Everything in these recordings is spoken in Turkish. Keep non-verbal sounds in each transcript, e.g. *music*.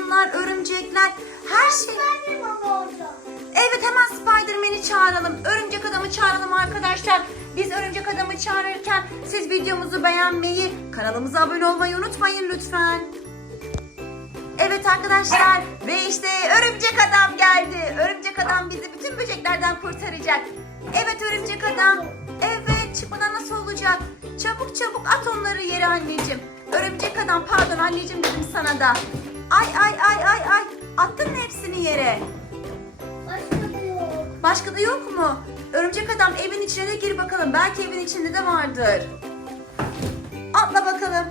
yılanlar, örümcekler, her şey. Ama orada. Evet hemen Spider-Man'i çağıralım. Örümcek adamı çağıralım arkadaşlar. Biz örümcek adamı çağırırken siz videomuzu beğenmeyi, kanalımıza abone olmayı unutmayın lütfen. Evet arkadaşlar ve işte örümcek adam geldi. Örümcek adam bizi bütün böceklerden kurtaracak. Evet örümcek adam. Evet çıkmadan nasıl olacak? Çabuk çabuk at onları yere anneciğim. Örümcek adam pardon anneciğim dedim sana da. Ay ay ay ay ay. Attın mı hepsini yere? Başka da yok. Başka da yok mu? Örümcek adam evin içine de gir bakalım. Belki evin içinde de vardır. Atla bakalım.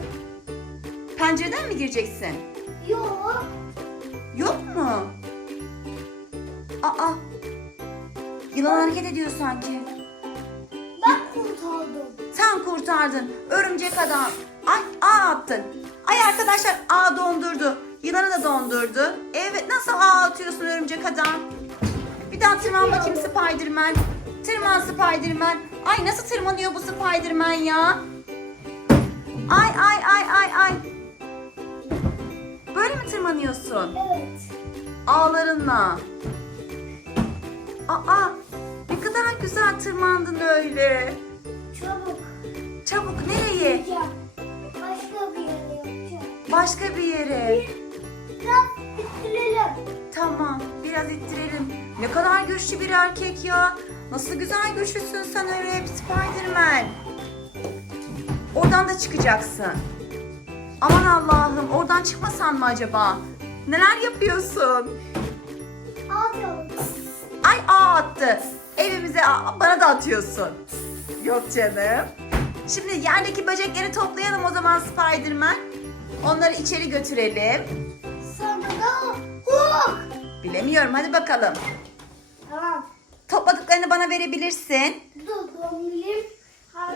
Pencereden mi gireceksin? Yok. Yok mu? Aa. Yılan hareket ediyor sanki. Ben kurtardım. Sen kurtardın. Örümcek adam. Ay A attın. Ay arkadaşlar A dondurdu. Yılanı da dondurdu. Evet nasıl A atıyorsun örümcek adam? Bir daha tırman bakayım Spiderman. Tırman Spiderman. Ay nasıl tırmanıyor bu Spiderman ya? Ay ay ay ay ay. Böyle mi tırmanıyorsun? Evet. Ağlarınla. Aa ne kadar güzel tırmandın öyle. Çabuk. Çabuk nereye? Başka bir yere yapacağım. Başka bir yere. Biraz bitirelim. Tamam, biraz ittirelim. Ne kadar güçlü bir erkek ya. Nasıl güzel güçlüsün sen öyle hep Spiderman. Oradan da çıkacaksın. Aman Allah'ım, oradan çıkmasan mı acaba? Neler yapıyorsun? Atıyorum. Ay A attı. Evimize bana da atıyorsun. Yok canım. Şimdi yerdeki böcekleri toplayalım o zaman Spiderman. Onları içeri götürelim. Huk. Bilemiyorum hadi bakalım. Tamam. Topladıklarını bana verebilirsin. Dur dondurulayım. Har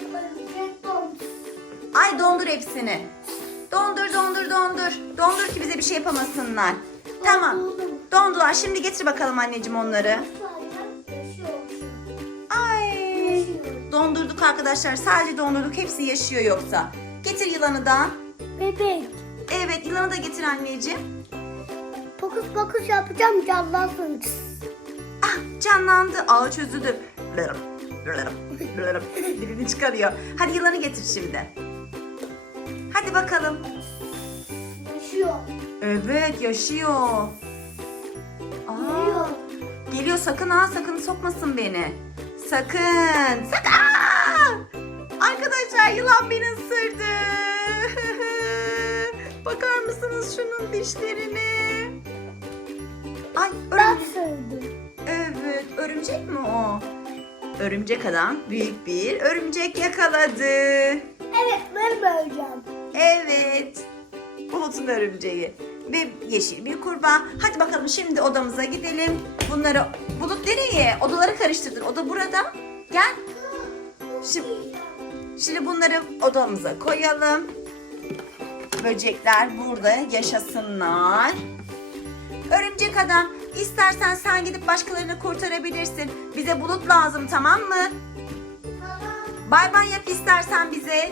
örümcek dondur. Ay dondur hepsini. Dondur dondur dondur. Dondur ki bize bir şey yapamasınlar. Tamam. Dondular. Şimdi getir bakalım anneciğim onları. Ay. Dondurduk arkadaşlar. Sadece dondurduk. Hepsi yaşıyor yoksa. Getir yılanı da. Bebek. Evet yılanı da getir anneciğim. Fokus fokus yapacağım canlansın. Ah canlandı. Ağı çözüldü. Blırım, blırım, blırım. Dilini çıkarıyor. Hadi yılanı getir şimdi. Hadi bakalım. Yaşıyor. Evet yaşıyor. Aa, Geliyor. geliyor sakın ha sakın sokmasın beni. Sakın. Sakın. Aa! Arkadaşlar yılan beni ısırdı. *laughs* Bakar mısınız şunun dişlerine? Ay Ben örümcek. sevdim. Evet örümcek mi o? Örümcek adam büyük bir örümcek yakaladı. Evet ben böleceğim. Evet. Bulut'un örümceği. Ve yeşil bir kurbağa. Hadi bakalım şimdi odamıza gidelim. Bunları... Bulut nereye? Odaları karıştırdın. Oda burada. Gel. Şimdi, şimdi bunları odamıza koyalım. Böcekler burada yaşasınlar. Örümcek adam istersen sen gidip başkalarını kurtarabilirsin. Bize bulut lazım tamam mı? Tamam. Bay bay yap istersen bize.